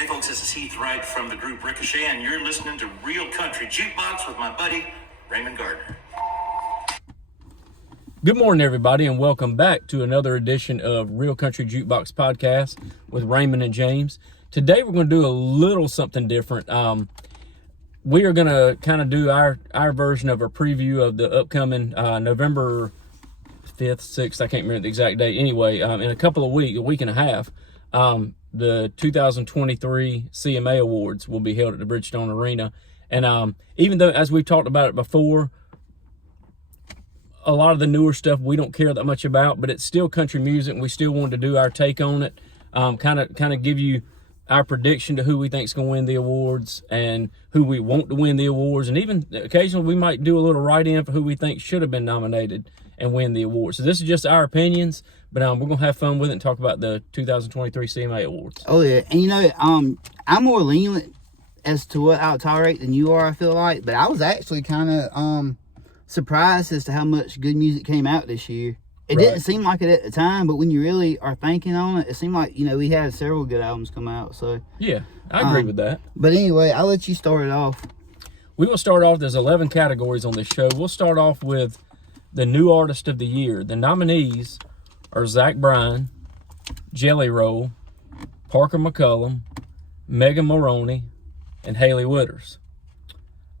Hey folks, this is Heath Wright from the group Ricochet, and you're listening to Real Country Jukebox with my buddy, Raymond Gardner. Good morning, everybody, and welcome back to another edition of Real Country Jukebox Podcast with Raymond and James. Today, we're going to do a little something different. We are going to kind of do our version of a preview of the upcoming November 5th, 6th, I can't remember the exact date. Anyway, in a couple of weeks, a week and a half, the 2023 CMA Awards will be held at the Bridgestone Arena. And even though, as we've talked about it before, a lot of the newer stuff we don't care that much about, but it's still country music, and we still wanted to do our take on it, kind of give you our prediction to who we think is going to win the awards and who we want to win the awards, and even occasionally we might do a little write-in for who we think should have been nominated and win the awards. So this is just our opinions, but we're going to have fun with it and talk about the 2023 CMA Awards. Oh, yeah. And, you know, I'm more lenient as to what I'll tolerate than you are, I feel like. But I was actually kind of surprised as to how much good music came out this year. It didn't seem like it at the time, but when you really are thinking on it, it seemed like, you know, we had several good albums come out. So yeah, I agree with that. But anyway, I'll let you start it off. We will start off, there's 11 categories on this show. We'll start off with the New Artist of the Year. The nominees are Zach Bryan, Jelly Roll, Parker McCullum, Megan Moroney, and Haley Withers.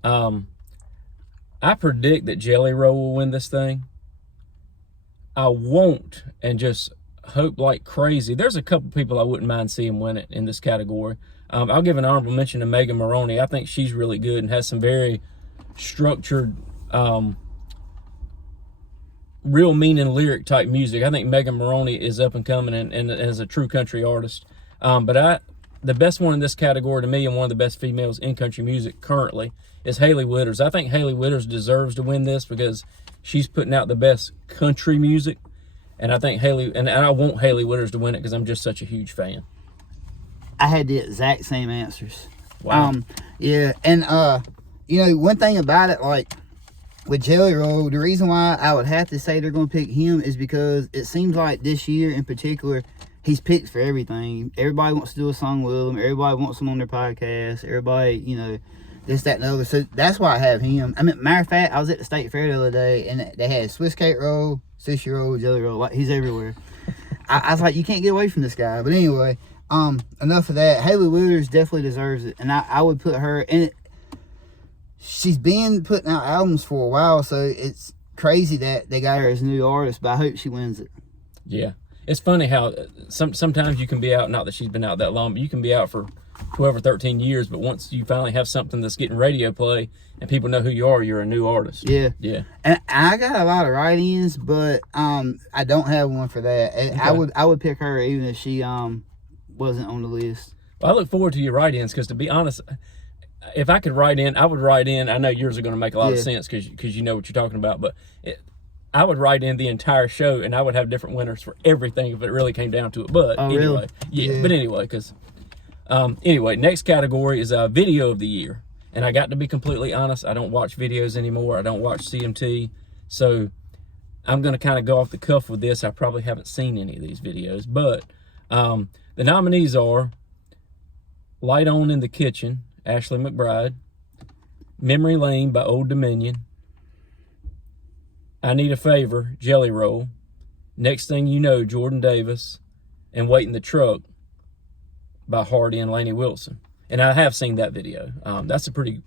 I predict that Jelly Roll will win this thing. I won't and just hope like crazy. There's a couple people I wouldn't mind seeing win it in this category. I'll give an honorable mention to Megan Moroney. I think she's really good and has some very structured, real meaning lyric type music. I think Megan Moroney is up and coming and as a true country artist. But the best one in this category to me, and one of the best females in country music currently, is Haley Withers. I think Haley Withers deserves to win this because she's putting out the best country music. And I think I want Haley Withers to win it because I'm just such a huge fan. I had the exact same answers. Wow. Yeah, and you know, one thing about it, like with Jelly Roll, the reason why I would have to say they're going to pick him is because it seems like this year in particular, he's picked for everything. Everybody wants to do a song with him. Everybody wants him on their podcast. Everybody, you know, this, that, and the other. So that's why I have him. I mean, matter of fact, I was at the State Fair the other day, and they had Swiss cake roll, sushi roll, jelly roll. Like, he's everywhere. I was like, you can't get away from this guy. But anyway, enough of that. Haley Withers definitely deserves it, and I would put her in it. She's been putting out albums for a while, so it's crazy that they got her as a new artist, but I hope she wins it. Yeah. It's funny how sometimes you can be out, not that she's been out that long, but you can be out for 12 or 13 years, but once you finally have something that's getting radio play and people know who you are, you're a new artist. Yeah. Yeah. And I got a lot of write-ins, but I don't have one for that. Okay. I would pick her even if she wasn't on the list. Well, I look forward to your write-ins because, to be honest, if I could write in, I would write in. I know yours are going to make a lot of sense because you know what you're talking about, but I would write in the entire show, and I would have different winners for everything if it really came down to it. But anyway, really? Yeah. But anyway, because anyway, next category is Video of the Year, and I got to be completely honest, I don't watch videos anymore. I don't watch CMT, so I'm going to kind of go off the cuff with this. I probably haven't seen any of these videos, but the nominees are Light On in the Kitchen, Ashley McBride, Memory Lane by Old Dominion, I Need a Favor, Jelly Roll, Next Thing You Know, Jordan Davis, and Wait in the Truck by Hardy and Lainey Wilson. And I have seen that video. That's a pretty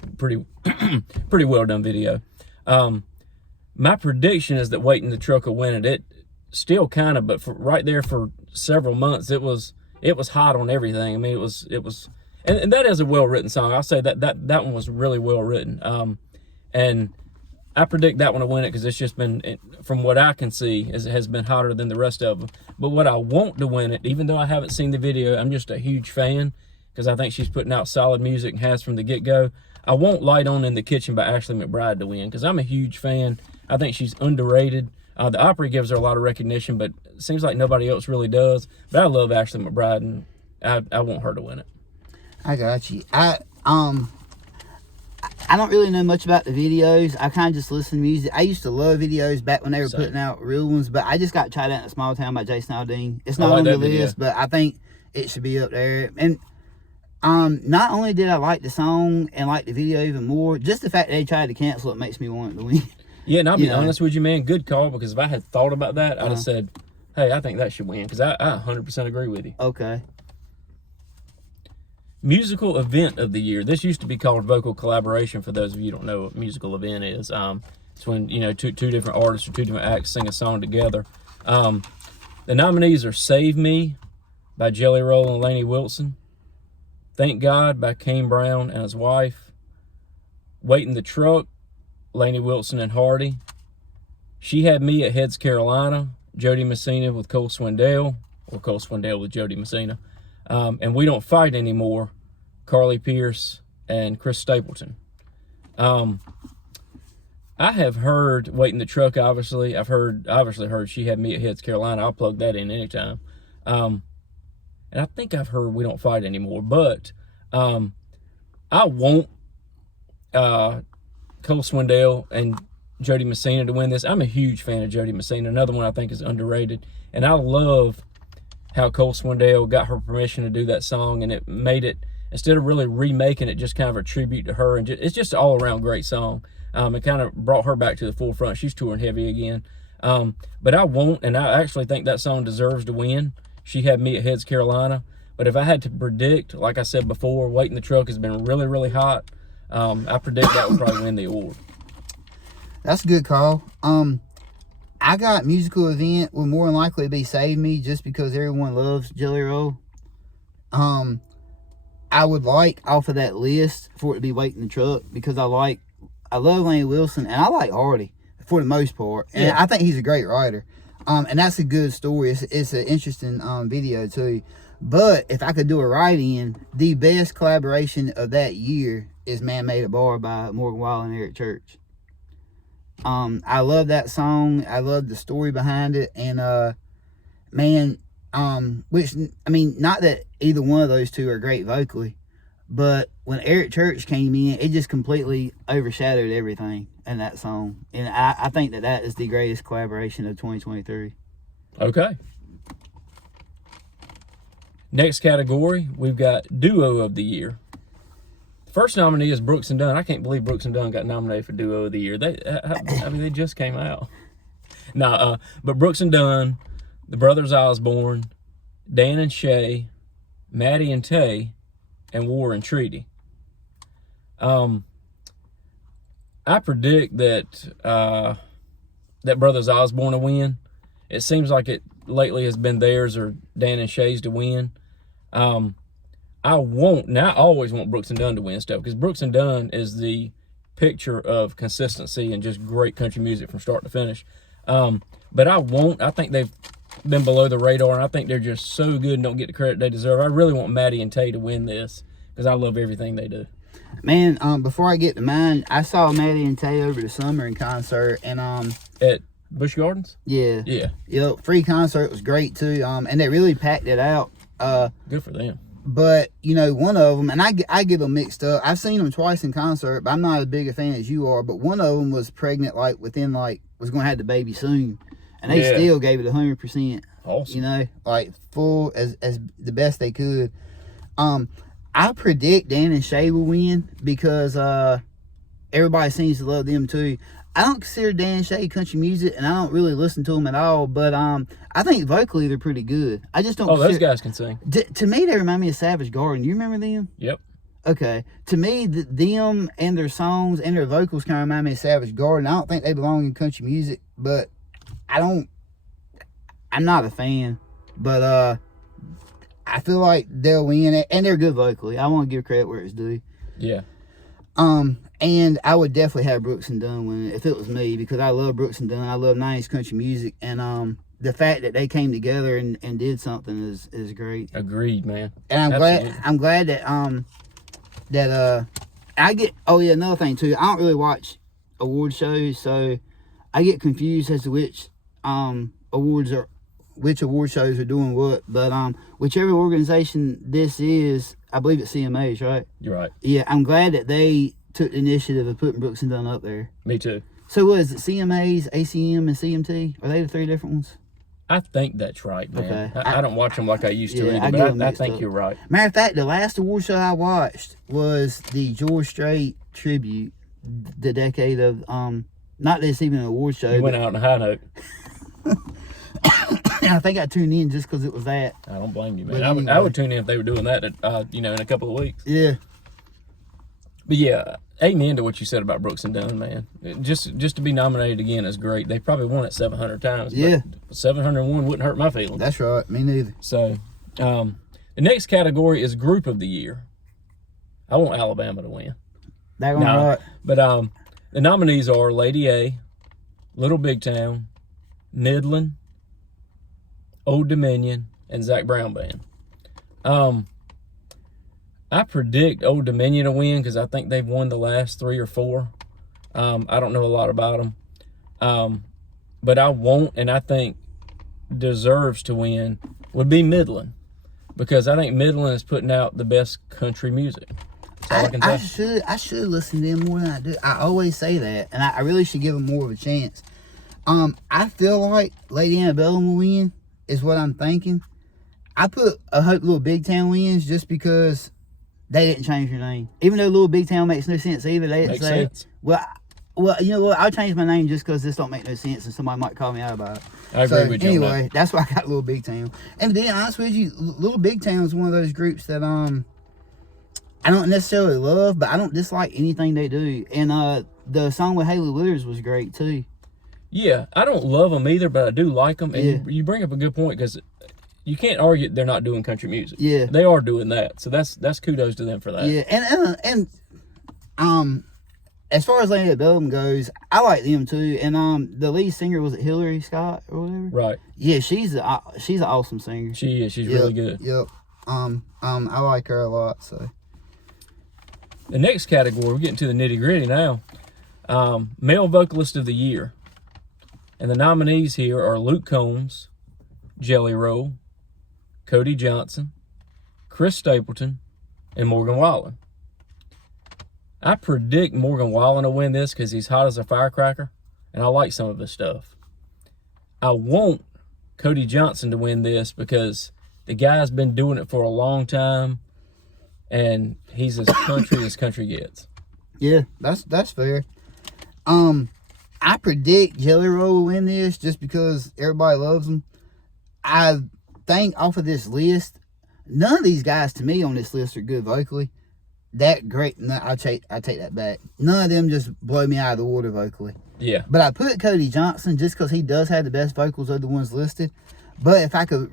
well done video. My prediction is that Wait in the Truck will win it. It still kind of, but right there for several months, it was hot on everything. I mean, it was, and that is a well written song. I'll say that one was really well written. And I predict that one to win it because it's just been, from what I can see, has been hotter than the rest of them. But what I want to win it, even though I haven't seen the video, I'm just a huge fan because I think she's putting out solid music and has from the get-go. I want Light On in the Kitchen by Ashley McBride to win because I'm a huge fan. I think she's underrated. The Opry gives her a lot of recognition, but it seems like nobody else really does. But I love Ashley McBride, and I want her to win it. I got you. I don't really know much about the videos. I kind of just listen to music. I used to love videos back when they were putting out real ones, but I just got tried out in a small town by Jason Aldean. It's not on the list, but I think it should be up there. And Not only did I like the song and like the video even more, just the fact that they tried to cancel it makes me want it to win. Yeah, and I'll be honest with you, man. Good call, because if I had thought about that, I'd have said, hey, I think that should win, because I 100% agree with you. Okay. Musical event of the year. This used to be called vocal collaboration, for those of you who don't know what musical event is. It's when, two different artists or two different acts sing a song together. The nominees are Save Me by Jelly Roll and Lainey Wilson, Thank God by Kane Brown and his wife, Wait in the Truck, Lainey Wilson and Hardy, She Had Me at Heads Carolina, Jody Messina with Cole Swindell, or Cole Swindell with Jody Messina, and We Don't Fight Anymore, Carly Pierce and Chris Stapleton. I have heard Wait in the Truck, obviously. I've obviously heard She Had Me at Heads Carolina. I'll plug that in anytime. And I think I've heard We Don't Fight Anymore, but I want Cole Swindell and Jody Messina to win this. I'm a huge fan of Jody Messina. Another one I think is underrated. And I love how Cole Swindell got her permission to do that song, and it made it, instead of really remaking it, just kind of a tribute to her. And it's just an all-around great song. It kind of brought her back to the forefront. She's touring heavy again. But I won't, and I actually think that song deserves to win. She Had Me at Heads Carolina. But if I had to predict, like I said before, Wait in the Truck has been really, really hot. I predict that will probably win the award. That's a good call. I got musical event will more than likely be Save Me, just because everyone loves Jelly Roll. I would like off of that list for it to be Wait in the Truck, because I love Lainey Wilson and I like Hardy for the most part, and I think he's a great writer. And that's a good story. It's an interesting video too. But if I could do a write-in, the best collaboration of that year is Man Made a Bar by Morgan Wallen and Eric Church. I love that song. I love the story behind it. And which, I mean, not that either one of those two are great vocally, but when Eric Church came in, it just completely overshadowed everything in that song. And I think that is the greatest collaboration of 2023. Okay. Next category, we've got Duo of the Year. First nominee is Brooks and Dunn. I can't believe Brooks and Dunn got nominated for Duo of the Year. They just came out. But Brooks and Dunn, the Brothers Osborne, Dan and Shay, Maddie and Tay, and War and Treaty. I predict that Brothers Osborne will win. It seems like it lately has been theirs or Dan and Shay's to win. I always want Brooks and Dunn to win stuff, because Brooks and Dunn is the picture of consistency and just great country music from start to finish. But I think they've been below the radar, and I think they're just so good and don't get the credit they deserve. I really want Maddie and Tay to win this, because I love everything they do. Man, before I get to mine, I saw Maddie and Tay over the summer in concert, and at Busch Gardens? Yeah. Free concert was great too. And they really packed it out. Good for them. But one of them, and I get them mixed up. I've seen them twice in concert, but I'm not as big a fan as you are. But one of them was pregnant, was going to have the baby soon, and they still gave it 100%. Awesome. Full as the best they could. I predict Dan and Shay will win, because everybody seems to love them too. I don't consider Dan and Shay country music, and I don't really listen to them at all. But I think vocally they're pretty good. I just don't. Those guys can sing. To me, they remind me of Savage Garden. You remember them? Yep. Okay. To me, them and their songs and their vocals kind of remind me of Savage Garden. I don't think they belong in country music, but I'm not a fan. But I feel like they'll win it, and they're good vocally. I want to give credit where it's due. Yeah. And I would definitely have Brooks and Dunn win it if it was me, because I love Brooks and Dunn. I love 90s country music, and the fact that they came together and did something is great. Agreed, man. And I'm glad that I get. Oh yeah, another thing too. I don't really watch award shows, so I get confused as to which award shows are doing what. But whichever organization this is, I believe it's CMA's, right? You're right. Yeah, I'm glad that they took the initiative of putting Brooks and Dunn up there. Me too. So what is it? CMA's, ACM, and CMT? Are they the three different ones? I think that's right, man. Okay. I don't watch them like I used to Yeah, either, but I think you're right. Matter of fact, the last award show I watched was the George Strait tribute, the decade of not that it's even an award show. You went out on a high note. I think I tuned in just because it was that. I don't blame you, man. But I anyway. would tune in if they were doing that, in a couple of weeks. Yeah. But yeah, amen to what you said about Brooks and Dunn, man. Just to be nominated again is great. They probably won it 700 times. Yeah. But 701 wouldn't hurt my feelings. That's right. Me neither. So, the next category is Group of the Year. I want Alabama to win. That one right. But the nominees are Lady A, Little Big Town, Midland, Old Dominion, and Zach Brown Band. I predict Old Dominion to win because I think they've won the last 3 or 4. I don't know a lot about them. But I won't, and I think deserves to win would be Midland, because I think Midland is putting out the best country music. I should listen to them more than I do. I always say that, and I really should give them more of a chance. I feel like Lady Antebellum will win, is what I'm thinking. I put a hope Little Big Town wins just because they didn't change their name. Even though Little Big Town makes no sense either, they didn't say, well, you know what, I'll change my name just because this don't make no sense and somebody might call me out about it. I agree with you. Anyway, that's why I got Little Big Town. And to be honest with you, Little Big Town is one of those groups that I don't necessarily love, but I don't dislike anything they do. And the song with Haley Withers was great too. Yeah, I don't love them either, but I do like them. And Yeah. you bring up a good point, because you can't argue they're not doing country music. Yeah. They are doing that. So that's kudos to them for that. Yeah, and as far as Lady Antebellum goes, I like them too. And the lead singer, was it Hillary Scott or whatever? Right. Yeah, she's an awesome singer. She is. She's really good. Yep. I like her a lot. So The next category, we're getting to the nitty gritty now. Male Vocalist of the Year. And the nominees here are Luke Combs, Jelly Roll, Cody Johnson, Chris Stapleton, and Morgan Wallen. I predict Morgan Wallen will win this because he's hot as a firecracker, and I like some of his stuff. I want Cody Johnson to win this because the guy's been doing it for a long time, and he's as country gets. yeah, that's fair. I predict Jelly Roll will win this just because everybody loves him. I think off of this list, none of these guys to me on this list are good vocally. That great. No, I take that back. None of them just blow me out of the water vocally. Yeah. But I put Cody Johnson just because he does have the best vocals of the ones listed. But if I could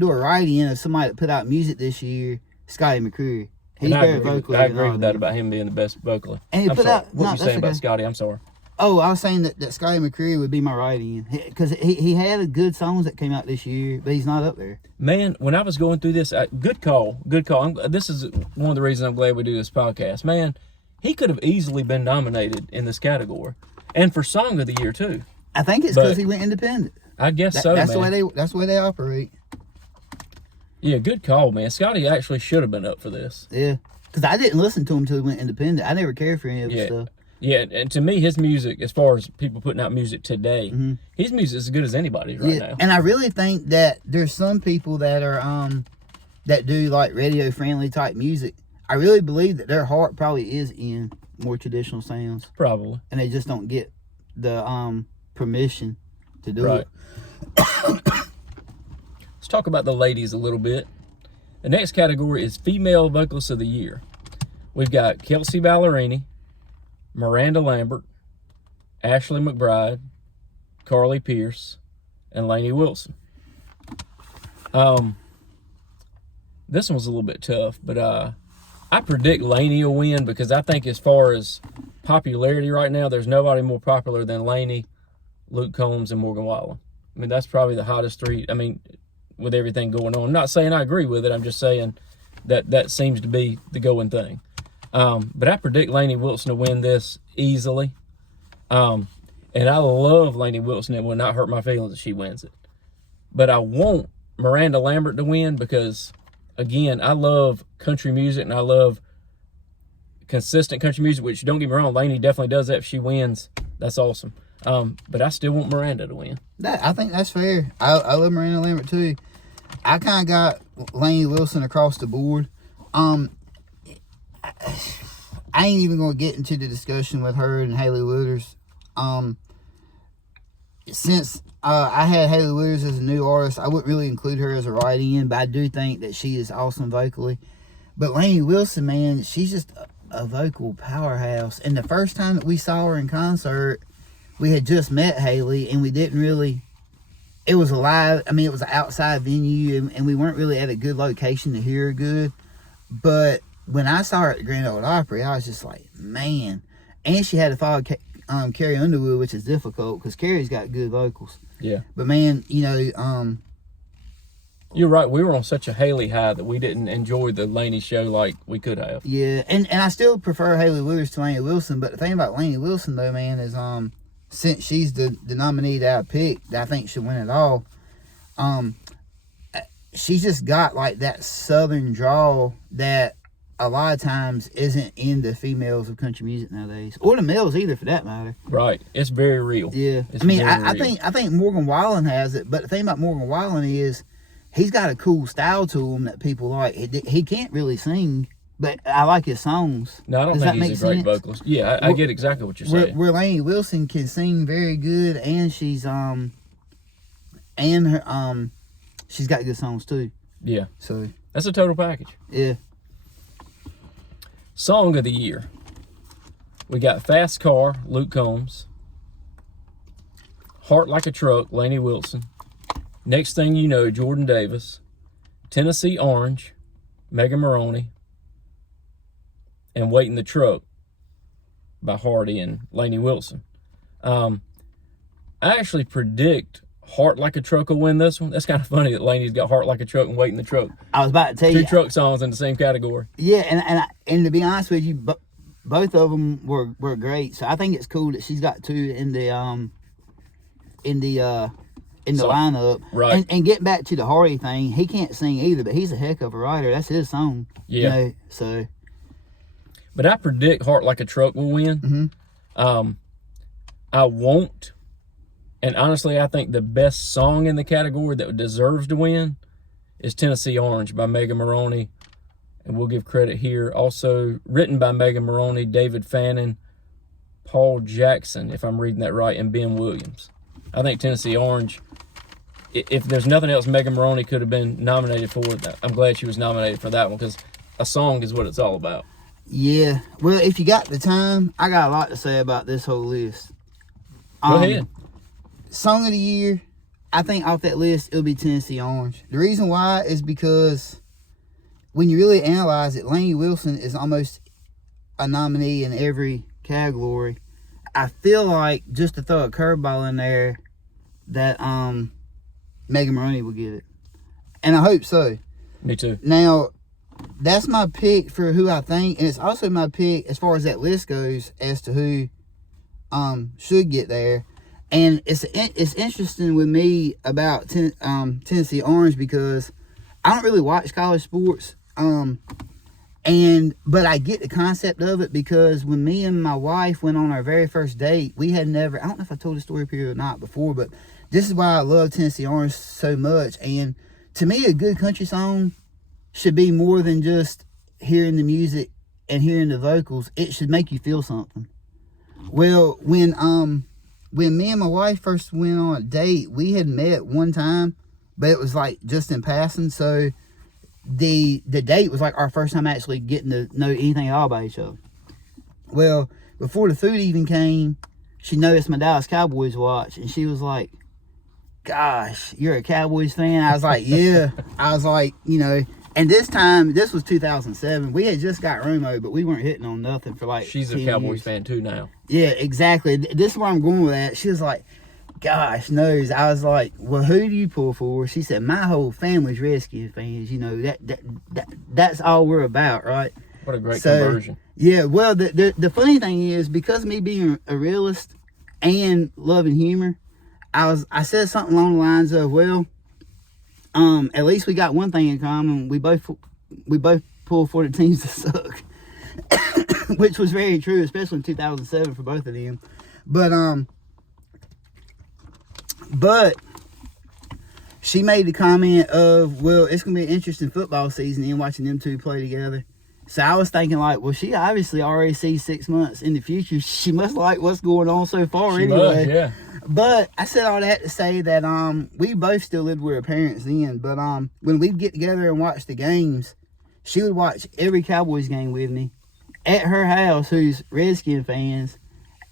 do a write-in of somebody that put out music this year, Scotty McCreery. He's better vocally. I agree with that about him being the best vocally. And he I'm put sorry. out. What no, were you that's saying about okay. Scotty? I'm sorry. Oh, I was saying that Scotty McCreery would be my write-in because he had good songs that came out this year, but he's not up there. Man, when I was going through this, good call. This is one of the reasons I'm glad we do this podcast. Man, he could have easily been nominated in this category, and for Song of the Year too. I think it's because he went independent. I guess so. That's man. the way they operate. Yeah, good call, man. Scotty actually should have been up for this. Yeah, because I didn't listen to him until he went independent. I never cared for any of his stuff. Yeah, and to me, his music, as far as people putting out music today, his music is as good as anybody's right now. And I really think that there's some people that are that do like radio friendly type music. I really believe that their heart probably is in more traditional sounds. Probably. And they just don't get the permission to do Right. it. Let's talk about the ladies a little bit. The next category is Female Vocalist of the Year. We've got Kelsey Ballerini, Miranda Lambert, Ashley McBride, Carly Pierce, and Lainey Wilson. This one's a little bit tough, but I predict Lainey will win because I think as far as popularity right now, there's nobody more popular than Lainey, Luke Combs, and Morgan Wallen. I mean, that's probably the hottest three. I mean, with everything going on. I'm not saying I agree with it. I'm just saying that seems to be the going thing. But I predict Lainey Wilson to win this easily. And I love Lainey Wilson. It will not hurt my feelings if she wins it. But I want Miranda Lambert to win because, again, I love country music and I love consistent country music, which, don't get me wrong, Lainey definitely does that. If she wins, that's awesome. But I still want Miranda to win. I think that's fair. I love Miranda Lambert too. I kind of got Lainey Wilson across the board. I ain't even going to get into the discussion with her and Haley Wooders. Since I had Haley Wooders as a new artist, I wouldn't really include her as a write-in, but I do think that she is awesome vocally. But Lainey Wilson, man, she's just a vocal powerhouse. And the first time that we saw her in concert, we had just met Haley, and we didn't really... It was a live... I mean, it was an outside venue, and we weren't really at a good location to hear her good. But when I saw her at the Grand Ole Opry, I was just like, man. And she had to follow Carrie Underwood, which is difficult, because Carrie's got good vocals. Yeah. But, man, you know... You're right. We were on such a Haley high that we didn't enjoy the Lainey show like we could have. Yeah, and I still prefer Haley Wooders to Lainey Wilson, but the thing about Lainey Wilson, though, man, is since she's the nominee that I picked, that I think should win it all, she's just got, like, that southern drawl that a lot of times isn't in the females of country music nowadays, or the males either, for that matter. Right. It's very real. Yeah. It's I mean, very I real. think Morgan Wallen has it, but the thing about Morgan Wallen is he's got a cool style to him that people like. He can't really sing, but I like his songs. No, I don't Does think that he's make a great sense? vocalist. Yeah, I get exactly what you're saying. Where Lainey Wilson can sing very good, and she's she's got good songs too. Yeah. So That's a total package. yeah. Song of the year. We got Fast Car, Luke Combs. Heart Like a Truck, Lainey Wilson. Next Thing You Know, Jordan Davis. Tennessee Orange, Megan Maroney. And Wait in the Truck by Hardy and Lainey Wilson. I actually predict Heart Like a Truck will win this one. That's kind of funny that Lainey's got Heart Like a Truck and Wait in the Truck. I was about to tell Two you. truck songs in the same category. Yeah, and to be honest with you, both of them were great. So I think it's cool that she's got two in the lineup. Right. And getting back to the Hardy thing, he can't sing either, but he's a heck of a writer. That's his song. Yeah. You know, so. But I predict Heart Like a Truck will win. Mm-hmm. I won't. And honestly, I think the best song in the category that deserves to win is Tennessee Orange by Megan Maroney. And we'll give credit here. Also written by Megan Maroney, David Fannin, Paul Jackson, if I'm reading that right, and Ben Williams. I think Tennessee Orange, if there's nothing else Megan Maroney could have been nominated for, I'm glad she was nominated for that one, because a song is what it's all about. Yeah. Well, if you got the time, I got a lot to say about this whole list. Go ahead. Song of the year, I think off that list, it'll be Tennessee Orange. The reason why is because when you really analyze it, Lainey Wilson is almost a nominee in every category. I feel like, just to throw a curveball in there, that Megan Maroney will get it. And I hope so. Me too. Now, that's my pick for who I think, and it's also my pick as far as that list goes as to who should get there. And it's interesting with me about Tennessee Orange because I don't really watch college sports, but I get the concept of it because when me and my wife went on our very first date, we had never, I don't know if I told the story here or not before, but this is why I love Tennessee Orange so much. And to me, a good country song should be more than just hearing the music and hearing the vocals. It should make you feel something. Well, when me and my wife first went on a date, we had met one time, but it was like just in passing. So the date was like our first time actually getting to know anything at all about each other. Well, before the food even came, she noticed my Dallas Cowboys watch, and she was like, "Gosh, you're a Cowboys fan?" I was like, "Yeah." I was like, you know, and this was 2007. We had just got Romo, but we weren't hitting on nothing for like She's a 10 Cowboys years. fan too now. Yeah, exactly. This is where I'm going with that. She was like, "Gosh, knows." I was like, "Well, who do you pull for?" She said, "My whole family's Redskins fans. You know, that's all we're about, right?" What a great conversion. Yeah, well, the funny thing is, because of me being a realist and loving humor, I said something along the lines of, well, at least we got one thing in common. We both pull for the teams that suck. Which was very true, especially in 2007 for both of them. But But she made the comment of, well, it's going to be an interesting football season in watching them two play together. So I was thinking like, well, she obviously already sees 6 months in the future. She must like what's going on so far She anyway. must, yeah. But I said all that to say that we both still lived with our parents then. But when we'd get together and watch the games, she would watch every Cowboys game with me at her house, who's Redskin fans.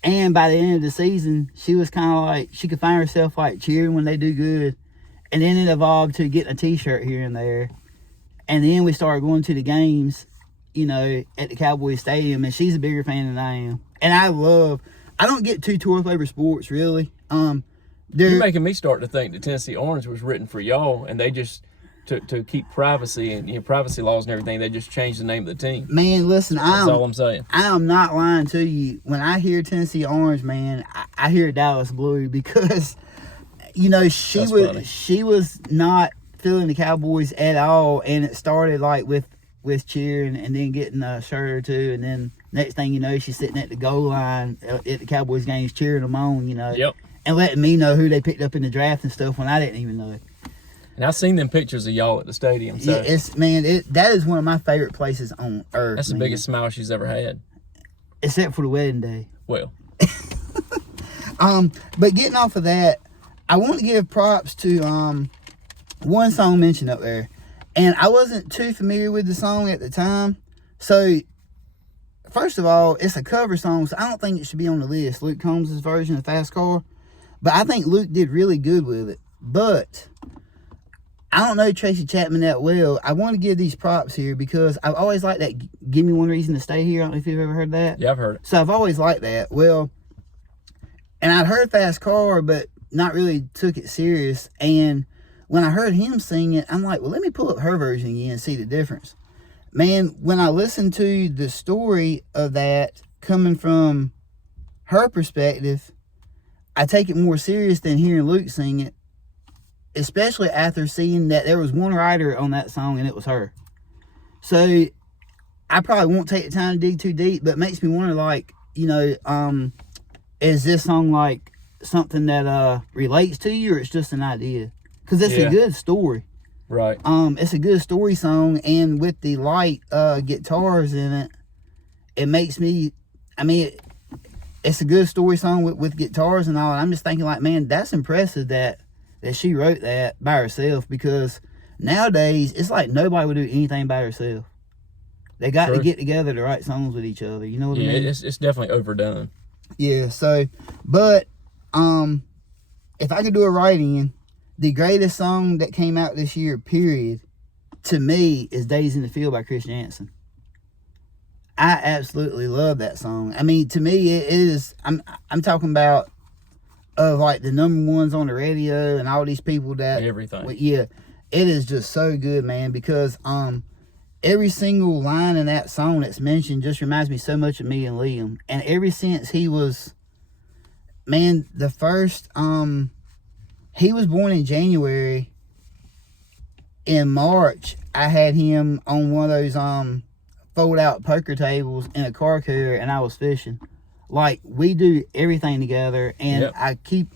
And by the end of the season, she was kind of like, she could find herself like cheering when they do good. And then it evolved to getting a t-shirt here and there. And then we started going to the games, you know, at the Cowboys Stadium. And she's a bigger fan than I am. And I don't get too tore up over sports, really. You're making me start to think that Tennessee Orange was written for y'all, and they just, to keep privacy and privacy laws and everything, they just changed the name of the team. Man, listen, That's all I'm saying. I am not lying to you. When I hear Tennessee Orange, man, I hear Dallas Blue because, you know, she was not feeling the Cowboys at all, and it started like with cheering and then getting a shirt or two, and then next thing you know, she's sitting at the goal line at the Cowboys games cheering them on, you know. Yep. And letting me know who they picked up in the draft and stuff when I didn't even know. And I've seen them pictures of y'all at the stadium. So Yeah, that is one of my favorite places on earth. that's the biggest smile she's ever had. Except for the wedding day. Well, But getting off of that, I want to give props to one song mentioned up there. And I wasn't too familiar with the song at the time. So, first of all, it's a cover song, so I don't think it should be on the list. Luke Combs' version of Fast Car. But I think Luke did really good with it. But I don't know Tracy Chapman that well. I want to give these props here because I've always liked that Give Me One Reason to Stay Here. I don't know if you've ever heard that. yeah, I've heard it. So I've always liked that. Well, and I'd heard Fast Car, but not really took it serious. And when I heard him sing it, I'm like, well, let me pull up her version again and see the difference. Man, when I listened to the story of that coming from her perspective, I take it more serious than hearing Luke sing it, especially after seeing that there was one writer on that song and it was her. So I probably won't take the time to dig too deep, but it makes me wonder, like, you know, is this song like something that relates to you, or it's just an idea? Because it's a good story. Right. It's a good story song, and with the light guitars in it, it makes me, I mean, it's a good story song with guitars and all. And I'm just thinking, like, man, that's impressive that she wrote that by herself, because nowadays it's like nobody would do anything by herself. They got to get together to write songs with each other. You know what I mean? Yeah, it's definitely overdone. Yeah. So, but if I could do a write-in, the greatest song that came out this year, period, to me, is Days in the Field by Chris Janson. I absolutely love that song. I mean, to me, it is, I'm talking about like the number ones on the radio and all these people that... Everything. Yeah. It is just so good, man, because every single line in that song that's mentioned just reminds me so much of me and Liam. And ever since he was... Man, the first... he was born in January. In March, I had him on one of those fold-out poker tables in a car carrier, and I was fishing. Like, we do everything together, and Yep. I keep...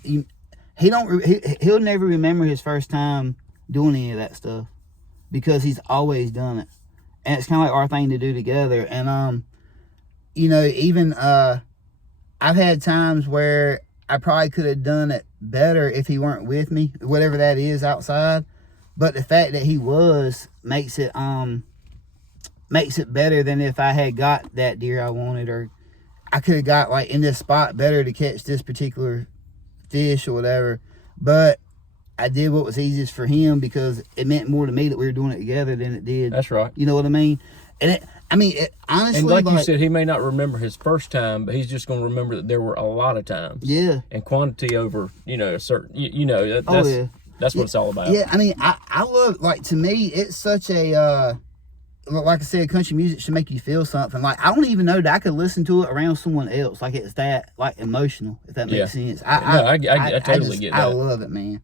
He'll never remember his first time doing any of that stuff, because he's always done it. And it's kind of like our thing to do together. And, you know, even I've had times where I probably could have done it better if he weren't with me, whatever that is outside. But the fact that he was makes it better than if I had got that deer I wanted, or I could have got like in this spot better to catch this particular fish or whatever. But I did what was easiest for him, because it meant more to me that we were doing it together than it did. That's right. You know what I mean? And honestly, and like you said, he may not remember his first time, but he's just going to remember that there were a lot of times. Yeah. And quantity over, you know, a certain, that's, that's what it's all about. Yeah, I mean, I love, like, to me, it's such a, like I said, country music should make you feel something. Like, I don't even know that I could listen to it around someone else. Like, it's that, like, emotional, if that makes sense. I totally get that. I love it, man.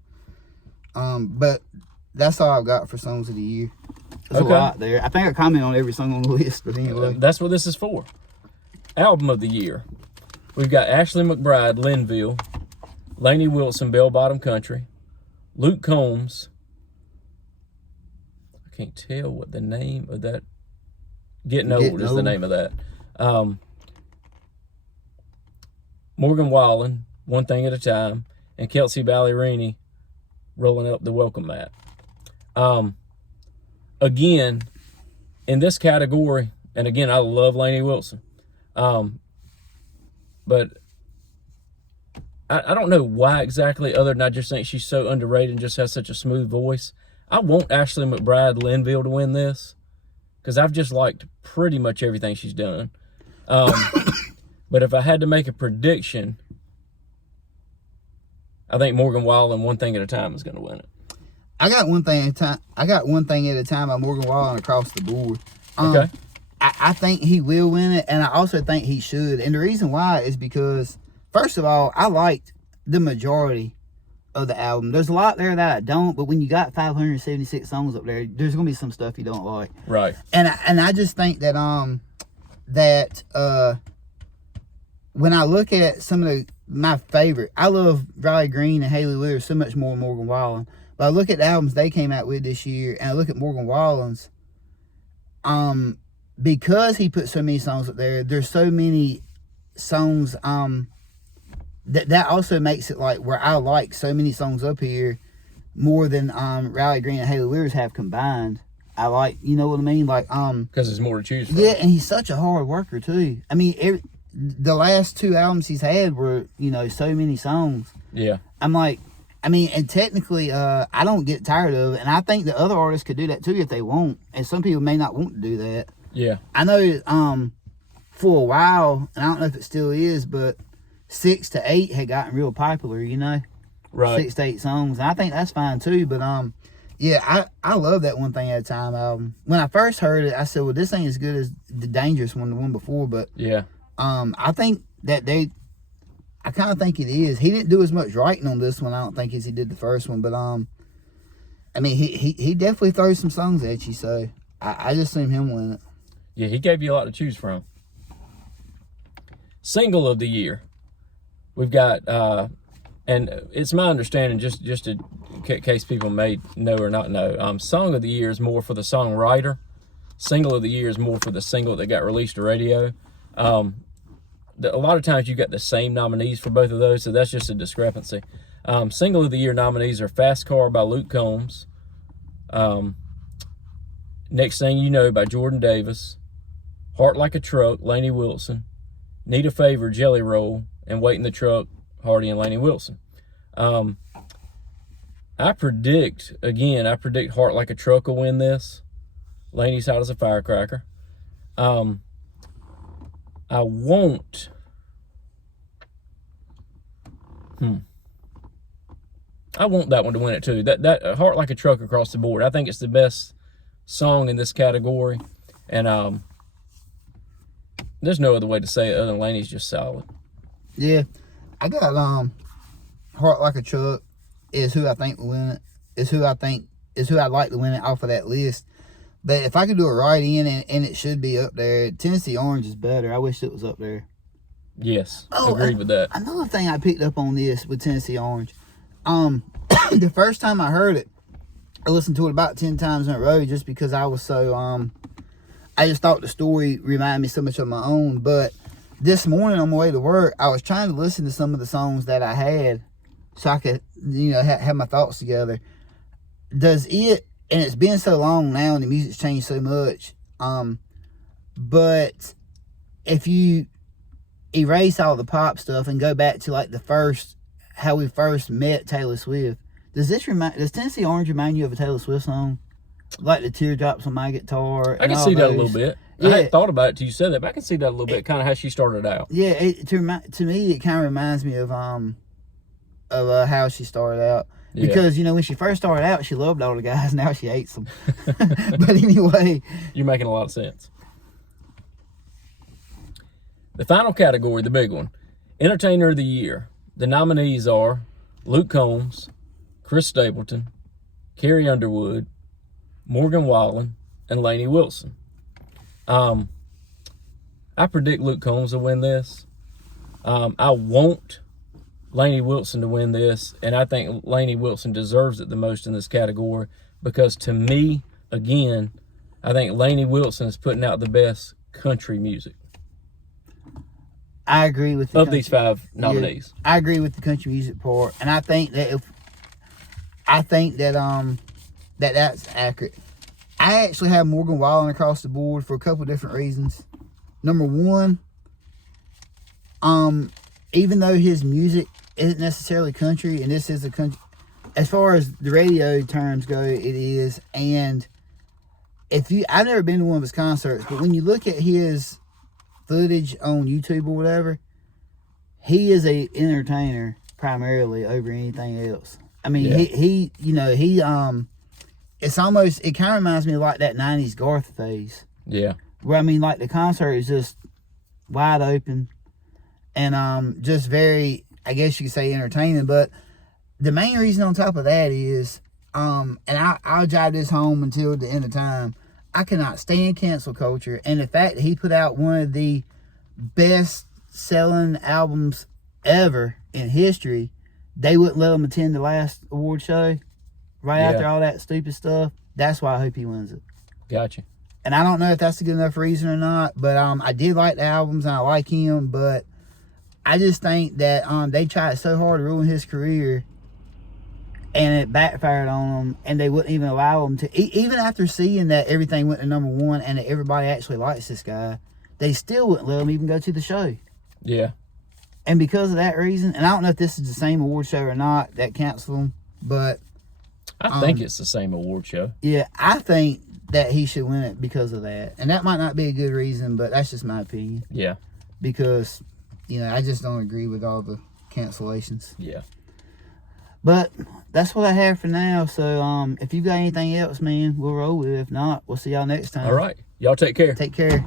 But that's all I've got for songs of the year. There's a lot there. I think I comment on every song on the list, but anyway. That's what this is for. Album of the year. We've got Ashley McBryde, Lainey Wilson, Bell Bottom Country. Luke Combs, I can't tell what the name of that. Getting Old is the name of that. Morgan Wallen, One Thing at a Time, and Kelsey Ballerini, Rolling Up the Welcome Mat. Again, in this category, and again, I love Lainey Wilson, but I don't know why exactly, other than I just think she's so underrated and just has such a smooth voice. I want Ashley McBride Linville to win this because I've just liked pretty much everything she's done. But if I had to make a prediction, I think Morgan Wallen, One Thing at a Time, is going to win it. I got One Thing at a Time. I got One Thing at a Time by Morgan Wallen across the board. Okay. I think he will win it, and I also think he should. And the reason why is because, first of all, I liked the majority of the album. There's a lot there that I don't, but when you got 576 songs up there, there's gonna be some stuff you don't like. Right. And I just think that when I look at some of my favorite, I love Riley Green and Haley Withers so much more than Morgan Wallen. But I look at the albums they came out with this year, and I look at Morgan Wallen's. Because he put so many songs up there, there's so many songs that also makes it like where I like so many songs up here more than Riley Green and Haley Withers have combined. I like, you know what I mean? Like because there's more to choose from. Yeah, and he's such a hard worker too. I mean, the last two albums he's had were, you know, so many songs. Yeah. I'm like, I mean, and technically, I don't get tired of it, and I think the other artists could do that too if they want, and some people may not want to do that. Yeah. I know for a while, and I don't know if it still is, but 6 to 8 had gotten real popular, you know? Right. 6 to 8 songs. And I think that's fine too, but yeah, I love that One Thing at a Time album. When I first heard it, I said, well, this ain't as good as the Dangerous one, the one before, but yeah. I think that I kind of think it is. He didn't do as much writing on this one, I don't think, as he did the first one, but I mean, he definitely throws some songs at you, so I just seen him win it. Yeah, he gave you a lot to choose from. Single of the year. We've got, and it's my understanding, just in case people may know or not know, Song of the Year is more for the songwriter. Single of the Year is more for the single that got released to radio. A lot of times you got the same nominees for both of those, so that's just a discrepancy. Single of the Year nominees are Fast Car by Luke Combs, Next Thing You Know by Jordan Davis, Heart Like a Truck, Lainey Wilson, Need a Favor, Jelly Roll, and Wait in the Truck, Hardy and Lainey Wilson. I predict Heart Like a Truck will win this. Lainey's hot as a firecracker. I want that one to win it too. That Heart Like a Truck across the board. I think it's the best song in this category, and there's no other way to say it other than Lainey's just solid. Yeah, I got Heart Like a Truck is who I think will win it. Is who I'd like to win it off of that list. But if I could do it right in, and it should be up there, Tennessee Orange is better. I wish it was up there. Yes, agreed with that. Another thing I picked up on this with Tennessee Orange, the first time I heard it, I listened to it about 10 times in a row just because I was so I just thought the story reminded me so much of my own. But this morning on my way to work, I was trying to listen to some of the songs that I had so I could, you know, have my thoughts together. Does it, and it's been so long now and the music's changed so much, but if you erase all the pop stuff and go back to like how we first met Taylor Swift, does Tennessee Orange remind you of a Taylor Swift song? Like the teardrops on my guitar. I can see that a little bit. Yeah. I hadn't thought about it till you said that, but I can see that a little bit, kind of how she started out. Yeah, to me, it kind of reminds me of how she started out. Yeah. Because, you know, when she first started out, she loved all the guys. Now she hates them. But anyway. You're making a lot of sense. The final category, the big one, Entertainer of the Year. The nominees are Luke Combs, Chris Stapleton, Carrie Underwood, Morgan Wallen, and Lainey Wilson. I predict Luke Combs will win this. I want Lainey Wilson to win this, and I think Lainey Wilson deserves it the most in this category because to me, again, I think Lainey Wilson is putting out the best country music I agree with the of these 5 nominees. I agree with the country music part, and I think that that's accurate. I actually have Morgan Wallen across the board for a couple different reasons. Number one, even though his music isn't necessarily country, and this is a country, as far as the radio terms go, it is. And I've never been to one of his concerts, but when you look at his footage on YouTube or whatever, he is a entertainer primarily over anything else. I mean, it's almost, it kind of reminds me of like that 90s Garth phase. Yeah. Where, I mean, like the concert is just wide open and just very, I guess you could say, entertaining. But the main reason on top of that is, and I'll drive this home until the end of time, I cannot stand cancel culture. And the fact that he put out one of the best selling albums ever in history, they wouldn't let him attend the last award show right after all that stupid stuff. That's why I hope he wins it. Gotcha. And I don't know if that's a good enough reason or not, but I did like the albums and I like him, but I just think that they tried so hard to ruin his career and it backfired on him, and they wouldn't even allow him to, even after seeing that everything went to number 1 and that everybody actually likes this guy, they still wouldn't let him even go to the show. Yeah. And because of that reason, and I don't know if this is the same award show or not that canceled him, but I think it's the same award show. yeah, I think that he should win it because of that. And that might not be a good reason, but that's just my opinion. Yeah. Because, I just don't agree with all the cancellations. Yeah. But that's what I have for now. So if you've got anything else, man, we'll roll with it. If not, we'll see y'all next time. All right. Y'all take care. Take care.